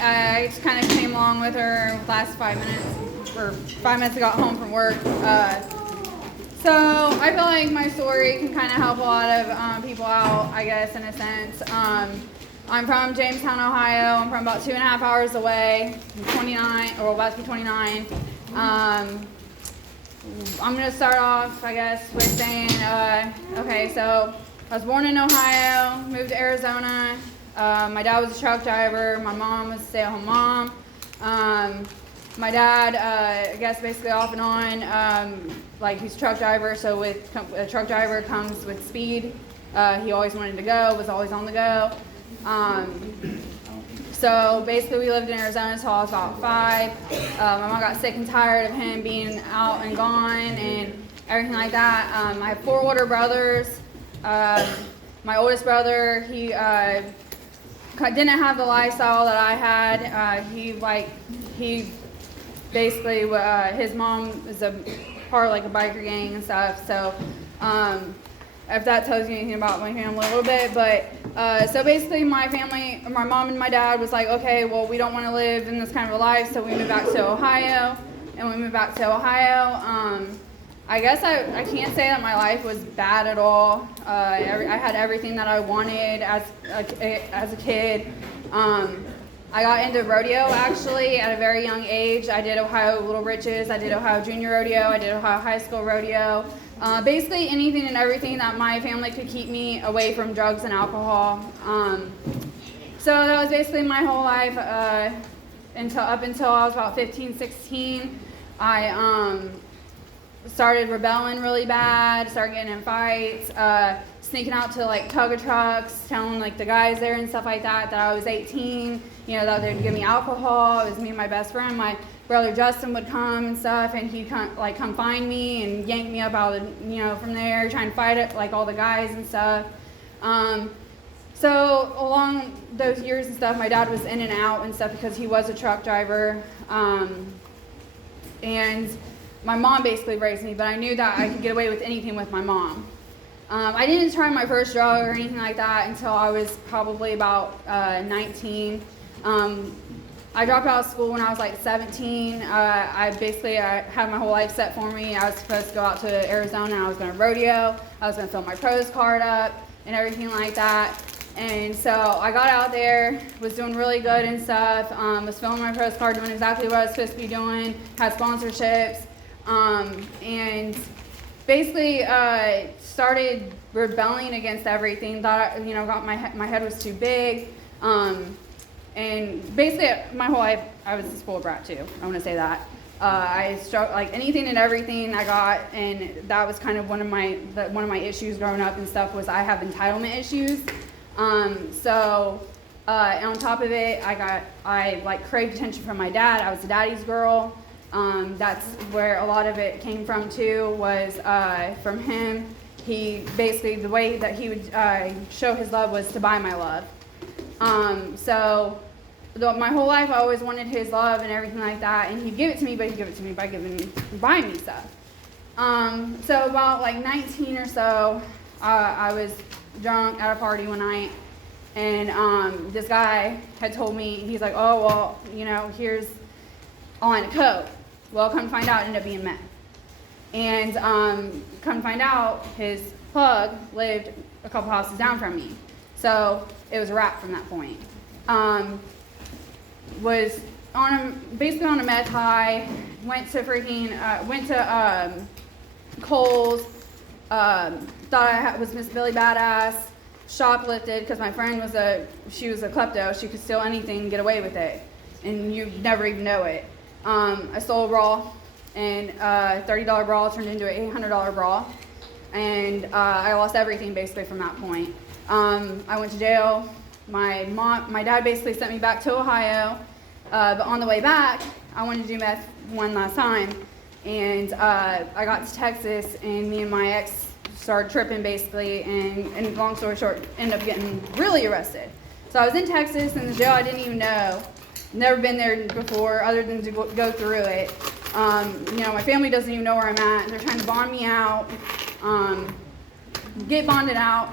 I just kind of came along with her last 5 minutes, or 5 minutes I got home from work. So I feel like my story can kind of help a lot of people out, I guess, in a sense. I'm from Jamestown, Ohio. I'm from about 2.5 hours away. I'm 29, or about to be 29. I'm going to start off, I guess, with saying, okay, so I was born in Ohio, moved to Arizona. My dad was a truck driver. My mom was a stay-at-home mom. My dad, I guess, basically off and on, like he's a truck driver, so with a truck driver comes with speed. He always wanted to go, was always on the go. So basically we lived in Arizona until I was about 5. My mom got sick and tired of him being out and gone and everything like that. I have 4 older brothers. My oldest brother, he didn't have the lifestyle that I had. He basically, his mom is a part of like a biker gang and stuff. So if that tells you anything about my family a little bit, but so basically my family, my mom and my dad was like, okay, well, we don't want to live in this kind of a life, so we moved back to Ohio. And we moved back to Ohio. I guess I can't say that my life was bad at all. I had everything that I wanted as a kid. I got into rodeo actually at a very young age. I did Ohio Little Riches, I did Ohio Junior Rodeo, I did Ohio High School Rodeo. Basically anything and everything that my family could keep me away from drugs and alcohol. So that was basically my whole life up until I was about 15, 16. I started rebelling really bad, started getting in fights, sneaking out to like tug of trucks, telling like the guys there and stuff like that I was 18, that they'd give me alcohol. It was me and my best friend. My brother Justin would come and stuff, and he'd come find me and yank me up out of from there, trying to fight it like all the guys and stuff. So along those years and stuff, my dad was in and out and stuff because he was a truck driver. And my mom basically raised me, but I knew that I could get away with anything with my mom. I didn't try my first drug or anything like that until I was probably about 19. I dropped out of school when I was like 17. I had my whole life set for me. I was supposed to go out to Arizona and I was going to rodeo. I was going to fill my pros card up and everything like that. And so I got out there, was doing really good and stuff, was filling my pros card, doing exactly what I was supposed to be doing, had sponsorships, and basically started rebelling against everything. Thought, got my head was too big. And basically my whole life I was a spoiled brat too. I want to say that. I struggled like anything and everything I got, and that was kind of one of my issues growing up and stuff was I have entitlement issues. So on top of it, I craved attention from my dad. I was a daddy's girl. That's where a lot of it came from too, was from him. He basically, the way that he would show his love was to buy my love. So my whole life I always wanted his love and everything like that, and he'd give it to me, but he'd give it to me by buying me stuff. So about like 19 or so, I was drunk at a party one night, and this guy had told me, he's like, oh, well, here's a line of coke. Well, come to find out, it ended up being meth. And come to find out, his plug lived a couple houses down from me. So it was a wrap from that point. Was basically on a meth high, went to Kohl's, thought I was Miss Billy Badass, shoplifted because my friend she was a klepto. She could steal anything and get away with it, and you never even know it. I stole a bra, and a $30 bra turned into an $800 bra, and I lost everything basically from that point. I went to jail. My dad basically sent me back to Ohio, but on the way back, I wanted to do meth one last time, and I got to Texas, and me and my ex started tripping basically, and long story short, ended up getting really arrested. So I was in Texas in the jail I didn't even know, never been there before other than to go through it. My family doesn't even know where I'm at. They're trying to bond me out, get bonded out,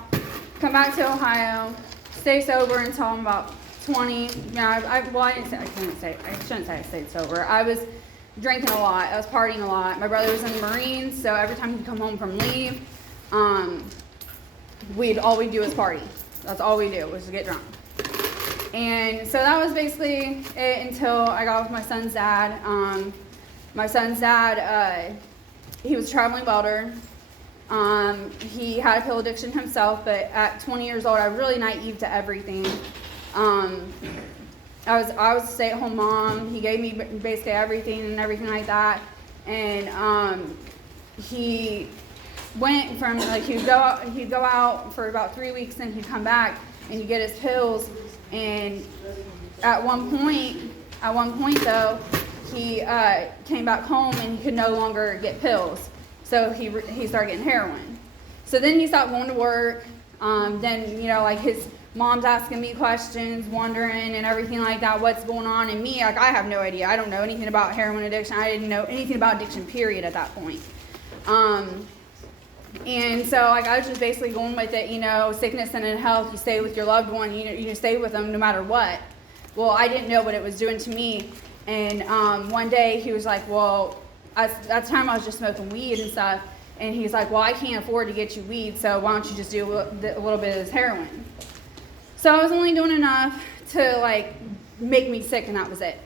come back to Ohio, stay sober until I'm about 20. I shouldn't say I stayed sober. I was drinking a lot. I was partying a lot. My brother was in the Marines, so every time he'd come home from leave, all we'd do was party. That's all we do was to get drunk. And so that was basically it until I got with my son's dad. My son's dad, he was a traveling welder. He had a pill addiction himself, but at 20 years old, I was really naive to everything. I was a stay-at-home mom. He gave me basically everything and everything like that. And he went from he'd go out for about 3 weeks, and he'd come back and he'd get his pills. And at one point though, he came back home and he could no longer get pills. So he started getting heroin. So then he stopped going to work. Then, his mom's asking me questions, wondering and everything like that, what's going on. And me, I have no idea. I don't know anything about heroin addiction. I didn't know anything about addiction, period, at that point. And so, I was just basically going with it, sickness and in health, you stay with your loved one, you stay with them no matter what. Well, I didn't know what it was doing to me. And one day he was like, well, at the time I was just smoking weed and stuff, and he's like, well, I can't afford to get you weed, so why don't you just do a little bit of this heroin? So I was only doing enough to make me sick, and that was it.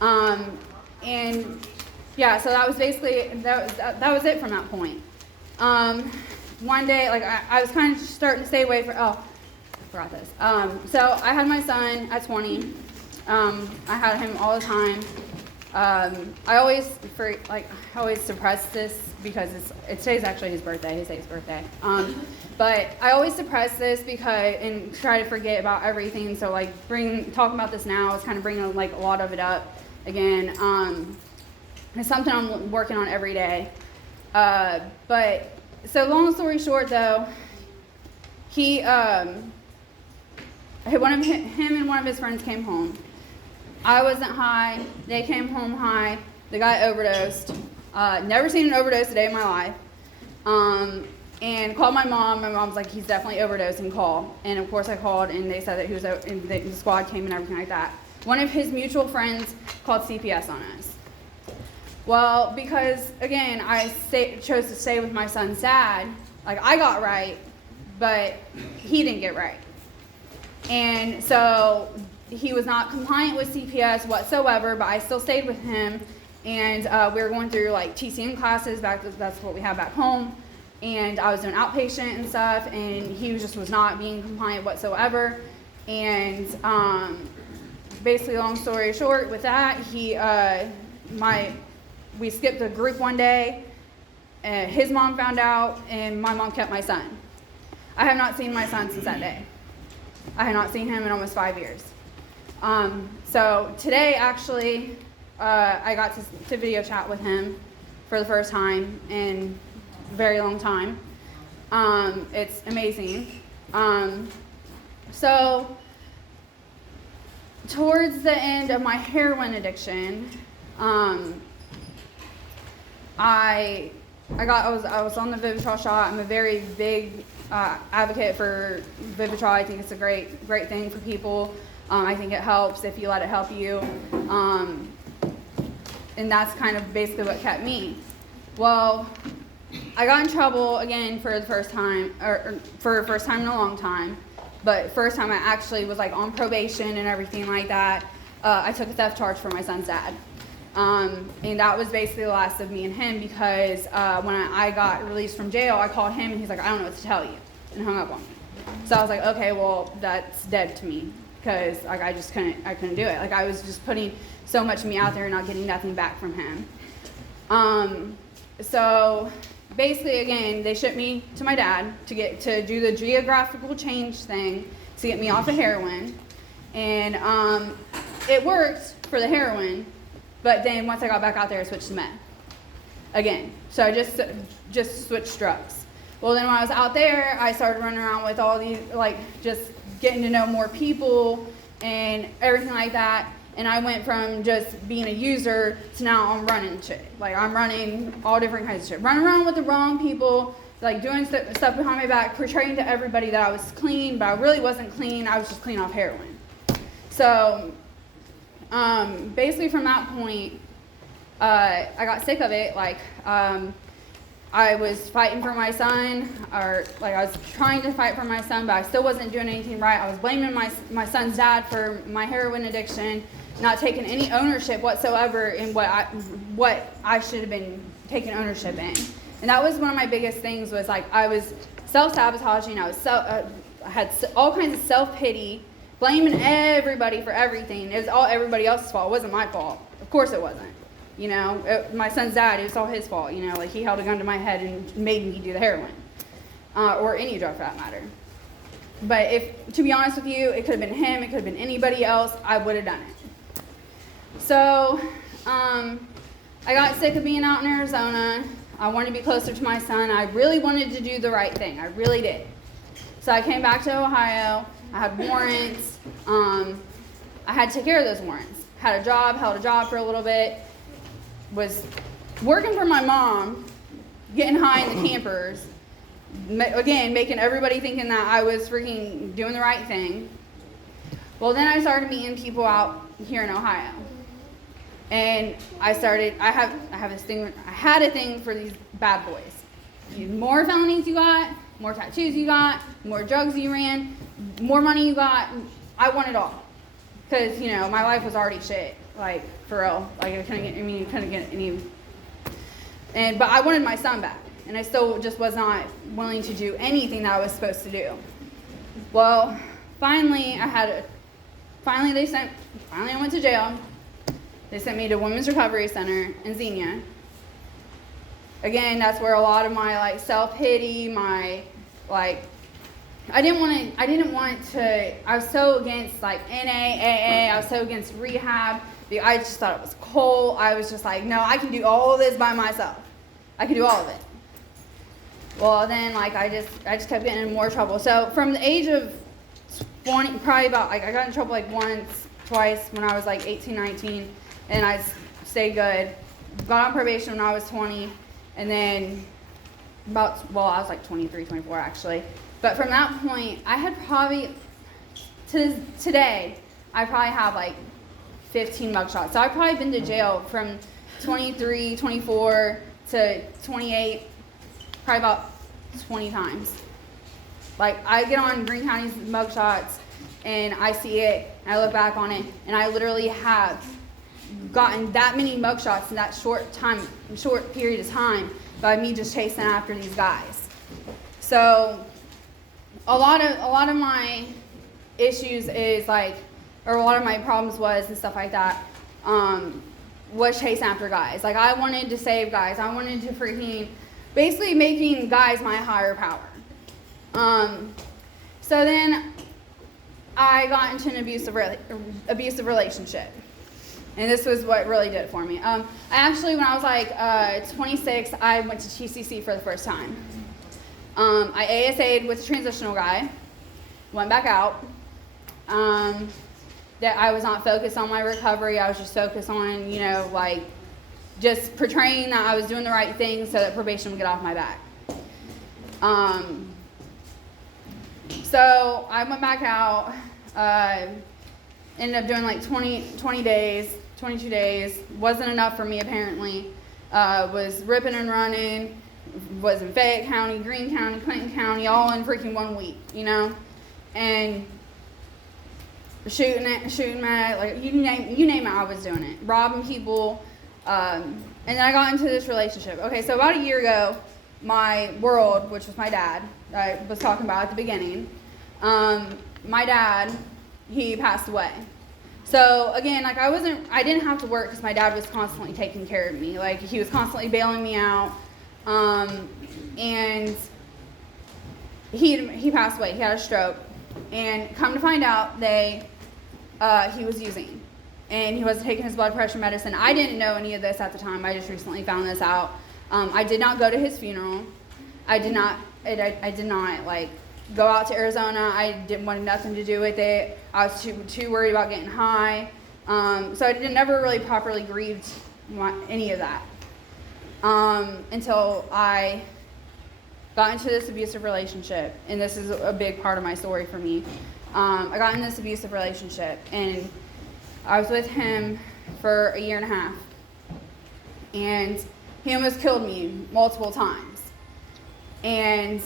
And yeah, so that was basically, that was it from that point. One day, I was kind of starting to stay away from, I forgot this. So I had my son at 20. I had him all the time. I always suppress this because today's actually his birthday, his 8th birthday. But I always suppress this and try to forget about everything. So talking about this now is kind of bringing a lot of it up again. It's something I'm working on every day. But so long story short though, him and one of his friends came home. I wasn't high. They came home high. The guy overdosed. Never seen an overdose a day in my life. And called my mom. My mom's like, he's definitely overdosing, call. And of course I called, and they said that he was, and the squad came and everything like that. One of his mutual friends called CPS on us. Well, because again, I chose to stay with my son's dad. I got right, but he didn't get right. And so he was not compliant with CPS whatsoever, but I still stayed with him. And we were going through TCM classes, that's what we had back home. And I was doing outpatient and stuff, and he was not being compliant whatsoever. And basically, long story short, with that, we skipped a group one day. His mom found out, and my mom kept my son. I have not seen my son since that day. I have not seen him in almost 5 years. So today, actually, I got to video chat with him for the first time in a very long time. It's amazing. So towards the end of my heroin addiction, I was on the Vivitrol shot. I'm a very big advocate for Vivitrol. I think it's a great thing for people. I think it helps if you let it help you. And that's kind of basically what kept me. Well, I got in trouble again for the first time, or for the first time in a long time. But first time I actually was on probation and everything like that. I took a theft charge for my son's dad. And that was basically the last of me and him, because when I got released from jail, I called him and he's like, I don't know what to tell you, and hung up on me. So I was like, okay, well, that's dead to me, because I couldn't do it. I was just putting so much of me out there and not getting nothing back from him. So basically, again, they shipped me to my dad to do the geographical change thing to get me off of heroin. And it worked for the heroin, but then once I got back out there, I switched to meth again. So I just switched drugs. Well, then when I was out there, I started running around with all these, just getting to know more people and everything like that. And I went from just being a user to now I'm running shit. I'm running all different kinds of shit. Running around with the wrong people, doing stuff behind my back, portraying to everybody that I was clean, but I really wasn't clean. I was just clean off heroin. So basically from that point, I got sick of it. Like, I was fighting for my son, or like I was trying to fight for my son, but I still wasn't doing anything right. I was blaming my son's dad for my heroin addiction, not taking any ownership whatsoever in what I should have been taking ownership in. And that was one of my biggest things, was like I was self-sabotaging. I had all kinds of self-pity, blaming everybody for everything. It was all everybody else's fault. It wasn't my fault. Of course it wasn't. You know, my son's dad, it was all his fault. You know, like he held a gun to my head and made me do the heroin, or any drug for that matter. But to be honest with you, it could have been him, it could have been anybody else, I would have done it. So, I got sick of being out in Arizona. I wanted to be closer to my son. I really wanted to do the right thing. I really did. So I came back to Ohio. I had warrants. I had to take care of those warrants. Held a job for a little bit. Was working for my mom, getting high in the campers, again, making everybody thinking that I was freaking doing the right thing. Well, then I started meeting people out here in Ohio. And I had a thing for these bad boys. The more felonies you got, more tattoos you got, more drugs you ran, more money you got, I want it all. Because, you know, my life was already shit. Like, for real. Like, I couldn't get any. But I wanted my son back. And I still just was not willing to do anything that I was supposed to do. Well, finally I went to jail. They sent me to Women's Recovery Center in Xenia. Again, that's where a lot of my, like, self-pity, my, like, I was so against, like, NA, AA, I was so against rehab. I just thought it was cool. I was just like, no, I can do all of this by myself. I can do all of it. Well, then, like, I just kept getting in more trouble. So from the age of 20, probably about, like, I got in trouble, like, twice when I was, like, 18, 19, and I stayed good. Got on probation when I was 20, and then I was, like, 23, 24, actually. But from that point, I had probably, to today, I probably have, like, 15 mugshots. So I've probably been to jail from 23, 24 to 28, probably about 20 times. Like, I get on Greene County's mugshots, and I see it, and I look back on it, and I literally have gotten that many mugshots in that short period of time by me just chasing after these guys. So a lot of my issues is like, or a lot of my problems was and stuff like that, was chasing after guys. Like, I wanted to save guys. I wanted to freaking, basically making guys my higher power. So then I got into an abusive relationship. And this was what really did it for me. I actually, when I was like 26, I went to TCC for the first time. I ASA'd with a transitional guy, went back out. That I was not focused on my recovery. I was just focused on, you know, like, just portraying that I was doing the right thing so that probation would get off my back. So I went back out, ended up doing like 20 days, 22 days. Wasn't enough for me, apparently. Was ripping and running, was in Fayette County, Greene County, Clinton County, all in freaking 1 week, you know? And shooting at, like, you name it, I was doing it. Robbing people, and then I got into this relationship. Okay, so about a year ago, my world, which was my dad, I was talking about at the beginning, my dad, he passed away. So again, like, I didn't have to work because my dad was constantly taking care of me. Like, he was constantly bailing me out, and he passed away. He had a stroke, and come to find out, he was using, and he wasn't taking his blood pressure medicine. I didn't know any of this at the time. I just recently found this out. I did not go to his funeral. I did not like go out to Arizona. I didn't want nothing to do with it. I was too worried about getting high. So I never really properly grieved any of that until I got into this abusive relationship, and this is a big part of my story for me. I got in this abusive relationship, and I was with him for a year and a half, and he almost killed me multiple times, and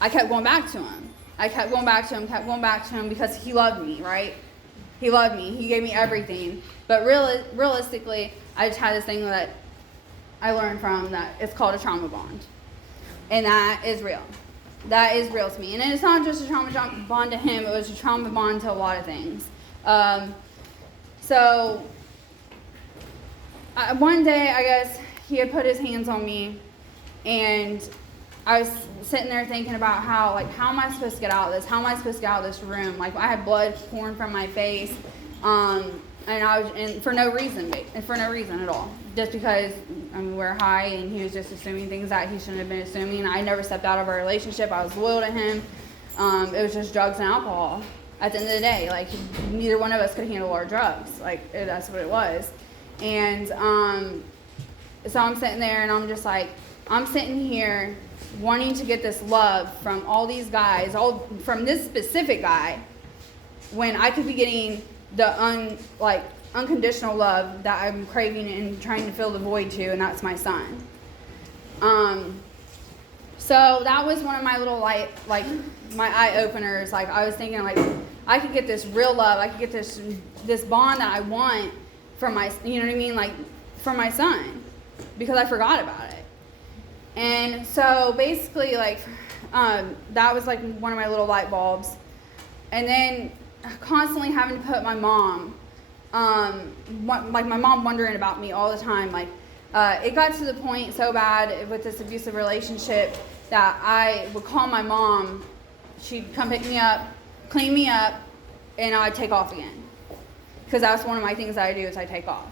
I kept going back to him. I kept going back to him because he loved me, right? He loved me. He gave me everything. But realistically, I just had this thing that I learned from that it's called a trauma bond. And that is real. That is real to me. And it's not just a trauma bond to him, it was a trauma bond to a lot of things. One day, I guess, he had put his hands on me, and I was sitting there thinking about how am I supposed to get out of this? How am I supposed to get out of this room? Like, I had blood pouring from my face, and for no reason at all. Just because we're high, and he was just assuming things that he shouldn't have been assuming. I never stepped out of our relationship. I was loyal to him. It was just drugs and alcohol. At the end of the day, like, neither one of us could handle our drugs. Like, that's what it was. And so I'm sitting there, and I'm just like, I'm sitting here wanting to get this love from all these guys, from this specific guy, when I could be getting the unconditional love that I'm craving and trying to fill the void to, and that's my son. So that was one of my little my eye openers. Like, I was thinking, like, I could get this real love. I could get this bond that I want from my, you know what I mean, like, from my son, because I forgot about it. And so basically, that was like one of my little light bulbs. And then constantly having to put my mom, my mom wondering about me all the time. Like, it got to the point so bad with this abusive relationship that I would call my mom. She'd come pick me up, clean me up, and I'd take off again. Because that's one of my things that I do is I take off.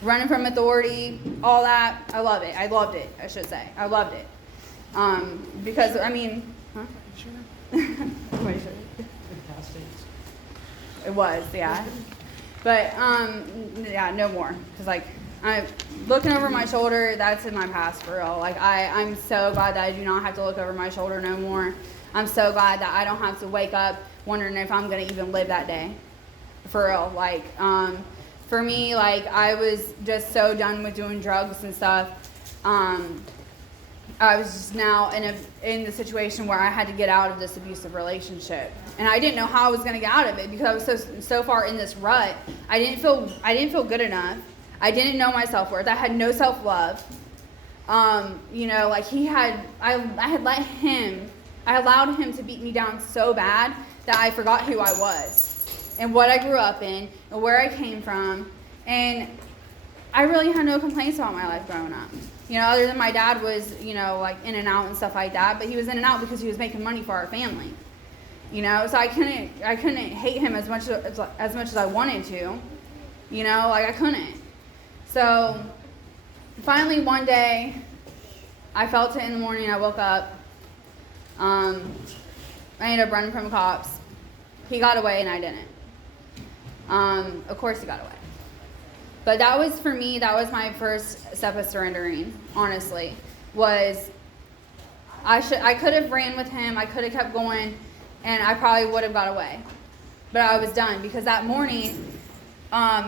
Running from authority, all that, I love it. I loved it, I should say. I loved it. Because, I mean, huh? Sure. It was, yeah. But, yeah, no more. Because, I'm looking over my shoulder, that's in my past for real. I'm so glad that I do not have to look over my shoulder no more. I'm so glad that I don't have to wake up wondering if I'm going to even live that day. For real. For me, I was just so done with doing drugs and stuff. I was just now in the situation where I had to get out of this abusive relationship, and I didn't know how I was going to get out of it because I was so far in this rut. I didn't feel good enough. I didn't know my self-worth. I had no self-love. I allowed him to beat me down so bad that I forgot who I was and what I grew up in and where I came from. And I really had no complaints about my life growing up. Other than my dad was, in and out and stuff like that, but he was in and out because he was making money for our family. So I couldn't hate him as much as I wanted to. I couldn't. So finally one day, I felt it in the morning. I woke up. I ended up running from the cops. He got away and I didn't. Of course he got away. But that was, for me, that was my first step of surrendering, honestly, was I could have ran with him, I could have kept going, and I probably would have got away. But I was done, because that morning,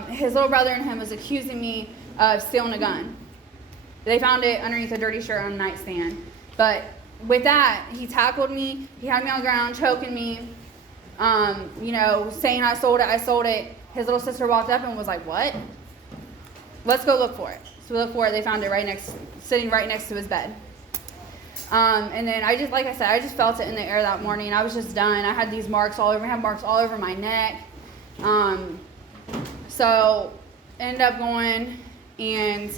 his little brother and him was accusing me of stealing a gun. They found it underneath a dirty shirt on a nightstand. But with that, he tackled me, he had me on the ground, choking me, saying I sold it. His little sister walked up and was like, "What? Let's go look for it." So we looked for it. They found it sitting right next to his bed. And then I just felt it in the air that morning. I was just done. I had these marks all over. I had marks all over my neck. So ended up going, and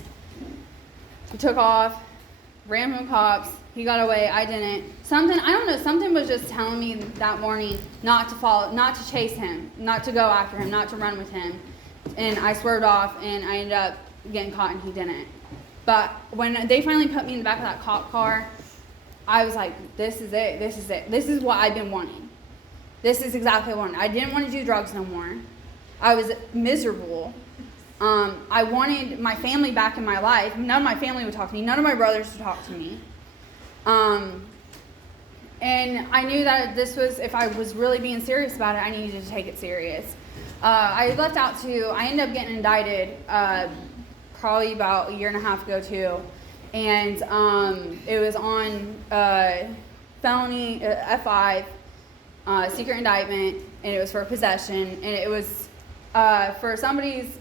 he took off, ran from the cops. He got away. I didn't. Something was just telling me that morning not to chase him, not to go after him, not to run with him. And I swerved off, and I ended up getting caught, and he didn't. But when they finally put me in the back of that cop car, I was like, this is it. This is what I've been wanting. This is exactly what I wanted. I didn't want to do drugs no more. I was miserable. I wanted my family back in my life. None of my family would talk to me. None of my brothers would talk to me. And I knew that this was, if I was really being serious about it, I needed to take it serious. I ended up getting indicted probably about a year and a half ago too. And it was on felony F5, secret indictment, and it was for possession. And it was for somebody's,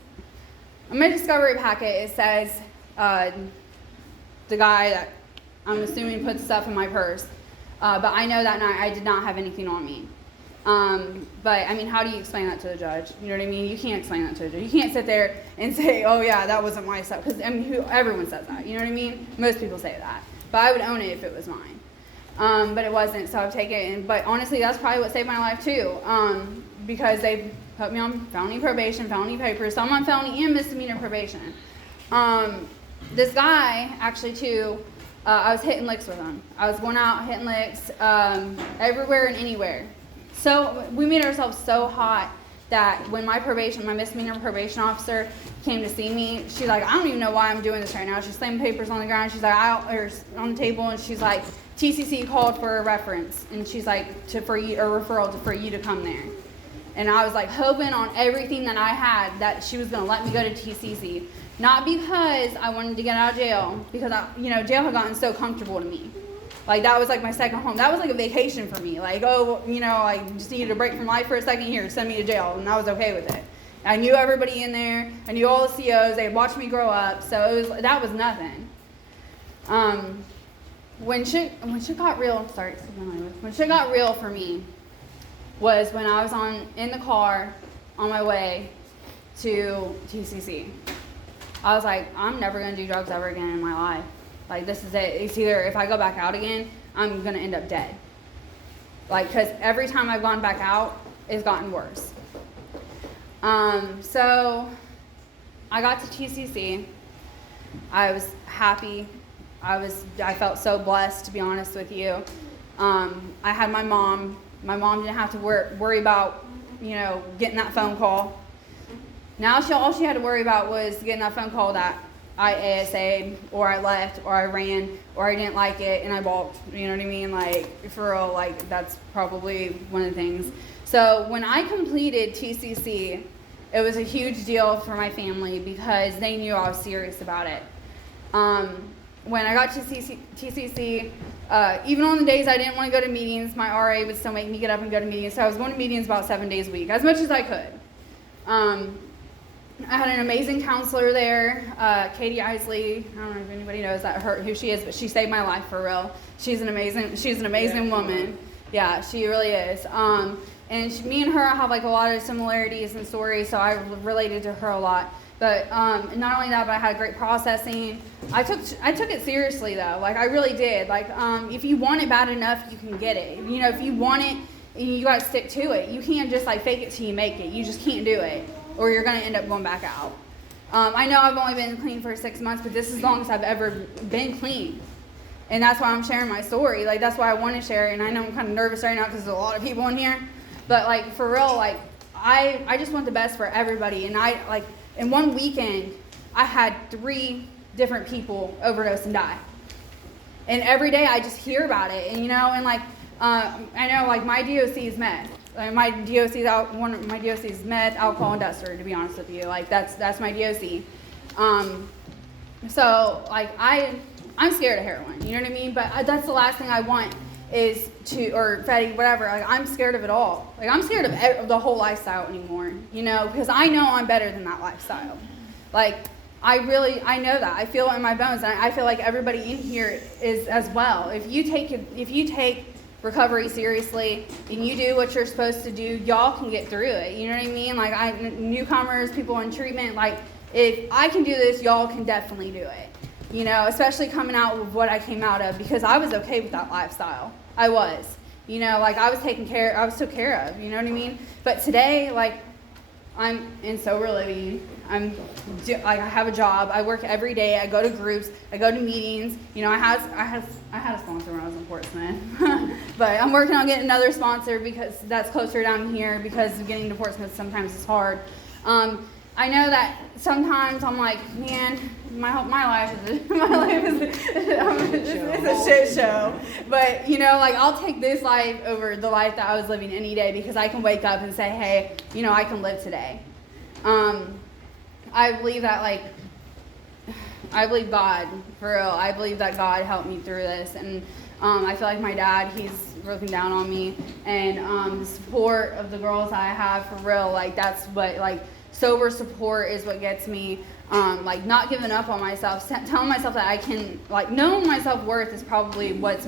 on my discovery packet, it says the guy that I'm assuming put stuff in my purse. But I know that night I did not have anything on me. But I mean, how do you explain that to the judge? You know what I mean? You can't explain that to the judge. You can't sit there and say, oh yeah, that wasn't my stuff. Because I mean, everyone says that. You know what I mean? Most people say that. But I would own it if it was mine. But it wasn't, so I've taken it. But honestly, that's probably what saved my life too. Because they put me on felony probation, felony papers. So I'm on felony and misdemeanor probation. This guy, actually too, I was hitting licks with him. I was going out hitting licks everywhere and anywhere. So we made ourselves so hot that when my misdemeanor probation officer came to see me, she's like, I don't even know why I'm doing this right now. She's slamming papers on the ground. She's like, or on the table, and she's like, TCC called for a reference, and she's like, for you, a referral for you to come there. And I was like hoping on everything that I had that she was going to let me go to TCC. Not because I wanted to get out of jail, because jail had gotten so comfortable to me. Like, that was like my second home. That was like a vacation for me. Like, I just needed a break from life for a second. Here, send me to jail, and I was okay with it. I knew everybody in there. I knew all the COs. They had watched me grow up, so that was nothing. When shit got real, when shit got real for me was when I was in the car on my way to TCC. I was like, I'm never going to do drugs ever again in my life. Like, this is it. It's either if I go back out again, I'm going to end up dead. Like, because every time I've gone back out, it's gotten worse. So I got to TCC. I was happy. I felt so blessed, to be honest with you. I had my mom. My mom didn't have to worry about, getting that phone call. Now all she had to worry about was getting that phone call that I ASA'd, or I left, or I ran, or I didn't like it and I balked. You know what I mean? Like, for real, like, that's probably one of the things. So when I completed TCC, it was a huge deal for my family because they knew I was serious about it. When I got to TCC, even on the days I didn't want to go to meetings, my RA would still make me get up and go to meetings. So I was going to meetings about 7 days a week, as much as I could. I had an amazing counselor there, Katie Isley. I don't know if anybody knows who she is, but she saved my life for real. She's an amazing woman. Yeah, she really is. And me and her have like a lot of similarities and stories, so I related to her a lot. But not only that, but I had great processing. I took it seriously though. Like, I really did. Like, if you want it bad enough, you can get it. If you want it, you got to stick to it. You can't just like fake it till you make it. You just can't do it, or you're going to end up going back out. I know I've only been clean for 6 months, but this is as long as I've ever been clean. And that's why I'm sharing my story. Like, that's why I want to share it. And I know I'm kind of nervous right now because there's a lot of people in here. But, like, for real, like, I just want the best for everybody. And in one weekend, I had 3 different people overdose and die. And every day I just hear about it. And, I know, like, my DOC is meth. My DOC is meth, alcohol, and duster, to be honest with you. Like, that's my DOC. So, like, I'm scared of heroin, you know what I mean? But that's the last thing I want is or Fetty, whatever. Like, I'm scared of it all. Like, I'm scared of the whole lifestyle anymore, because I know I'm better than that lifestyle. Like, I know that. I feel it in my bones, and I feel like everybody in here is as well. If you take recovery seriously and you do what you're supposed to do, y'all can get through it. You know what I mean? Like, newcomers, people in treatment, like, if I can do this, y'all can definitely do it. Especially coming out with what I came out of, because I was okay with that lifestyle. I was. Like, I was took care of, you know what I mean? But today, like, I'm in sober living. I have a job. I work every day. I go to groups. I go to meetings. I had a sponsor when I was in Portsmouth, but I'm working on getting another sponsor because that's closer down here, because getting to Portsmouth sometimes is hard. I know that sometimes I'm like, man, my life is it's a shit show. But you know, like I'll take this life over the life that I was living any day because I can wake up and say, hey, you know, I can live today. I believe that I believe God, for real. I believe that God helped me through this, and I feel like my dad, he's looking down on me, and the support of the girls I have, for real, like that's what, like sober support is what gets me, like not giving up on myself, telling myself that I can, like knowing my self-worth is probably what's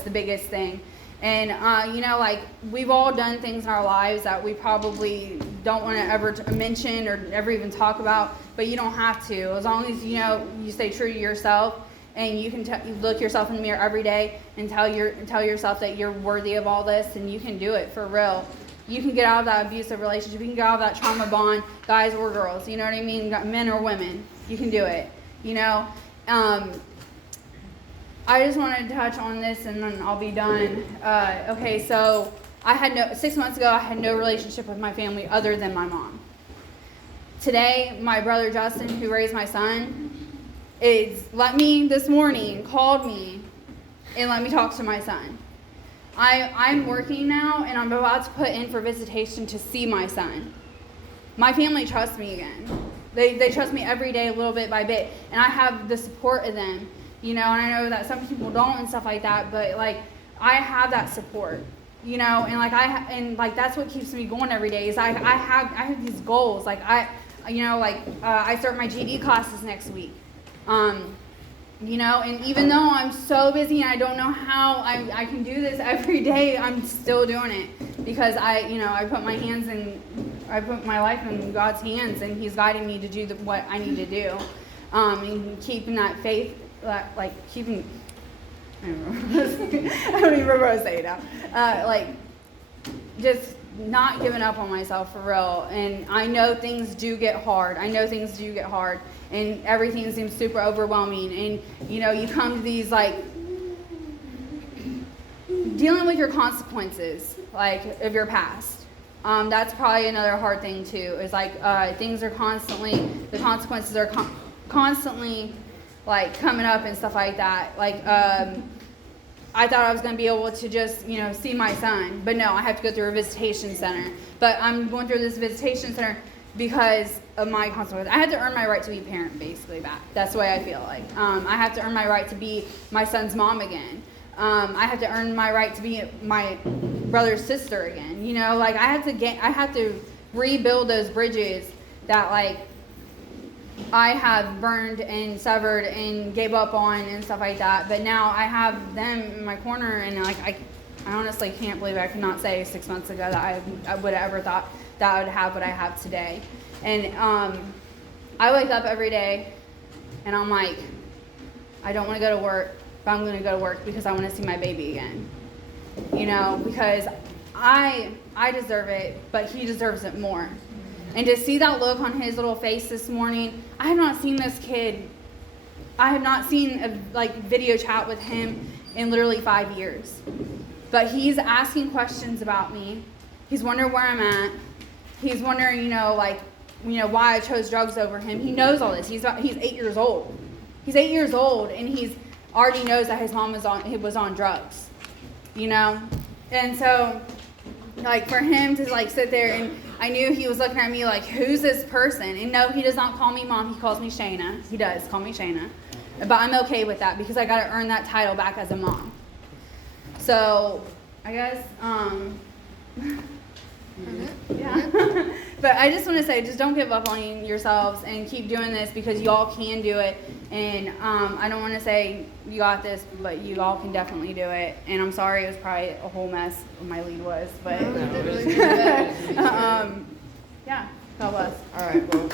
the biggest thing. And, you know, like, we've all done things in our lives that we probably don't want to ever mention or ever even talk about, but you don't have to. As long as, you know, you stay true to yourself and you can you look yourself in the mirror every day and tell yourself that you're worthy of all this, and you can do it for real. You can get out of that abusive relationship. You can get out of that trauma bond, guys or girls, you know what I mean? Men or women. You can do it, you know? I just wanted to touch on this and then I'll be done. Okay, so 6 months ago, I had no relationship with my family other than my mom. Today, my brother Justin, who raised my son, this morning, called me and let me talk to my son. I'm working now and I'm about to put in for visitation to see my son. My family trusts me again. They trust me every day, little bit by bit, and I have the support of them. You know, and I know that some people don't and stuff like that, but like I have that support, you know, and like that's what keeps me going every day. Is I have these goals. Like I start my GED classes next week, you know, and even though I'm so busy and I don't know how I can do this every day, I'm still doing it because I put my life in God's hands and He's guiding me to do what I need to do, and keeping that faith. Like keeping, I don't even remember what I say now. Like just not giving up on myself for real. And I know things do get hard. And everything seems super overwhelming. And you know, you come to these like dealing with your consequences, like of your past. That's probably another hard thing too. Is like the consequences are constantly like coming up and stuff like that. Like I thought I was going to be able to just, you know, see my son, but no, I have to go through a visitation center. But I'm going through this visitation center because of my consequences. I had to earn my right to be a parent, basically. That's the way I feel like. I have to earn my right to be my son's mom again. I have to earn my right to be my brother's sister again. You know, like I have to rebuild those bridges that like I have burned and severed and gave up on and stuff like that. But now I have them in my corner, and like I honestly can't believe I could not say 6 months ago that I would have ever thought that I would have what I have today. And I wake up every day and I'm like, I don't want to go to work, but I'm going to go to work because I want to see my baby again. You know, because I deserve it, but he deserves it more. And to see that look on his little face this morning, I have not seen this kid. I have not seen a video chat with him in literally 5 years. But he's asking questions about me. He's wondering where I'm at. He's wondering, why I chose drugs over him. He knows all this. He's 8 years old. He's 8 years old, and he's already knows that his mom was on drugs. You know, and so for him to sit there, and I knew he was looking at me like, who's this person? And no, he does not call me mom. He calls me Shayna. He does call me Shayna. But I'm okay with that because I got to earn that title back as a mom. So I guess, yeah. But I just want to say, just don't give up on yourselves and keep doing this because y'all can do it. And I don't want to say you got this, but you all can definitely do it. And I'm sorry, it was probably a whole mess. My lead was, but yeah, God bless. All right, well.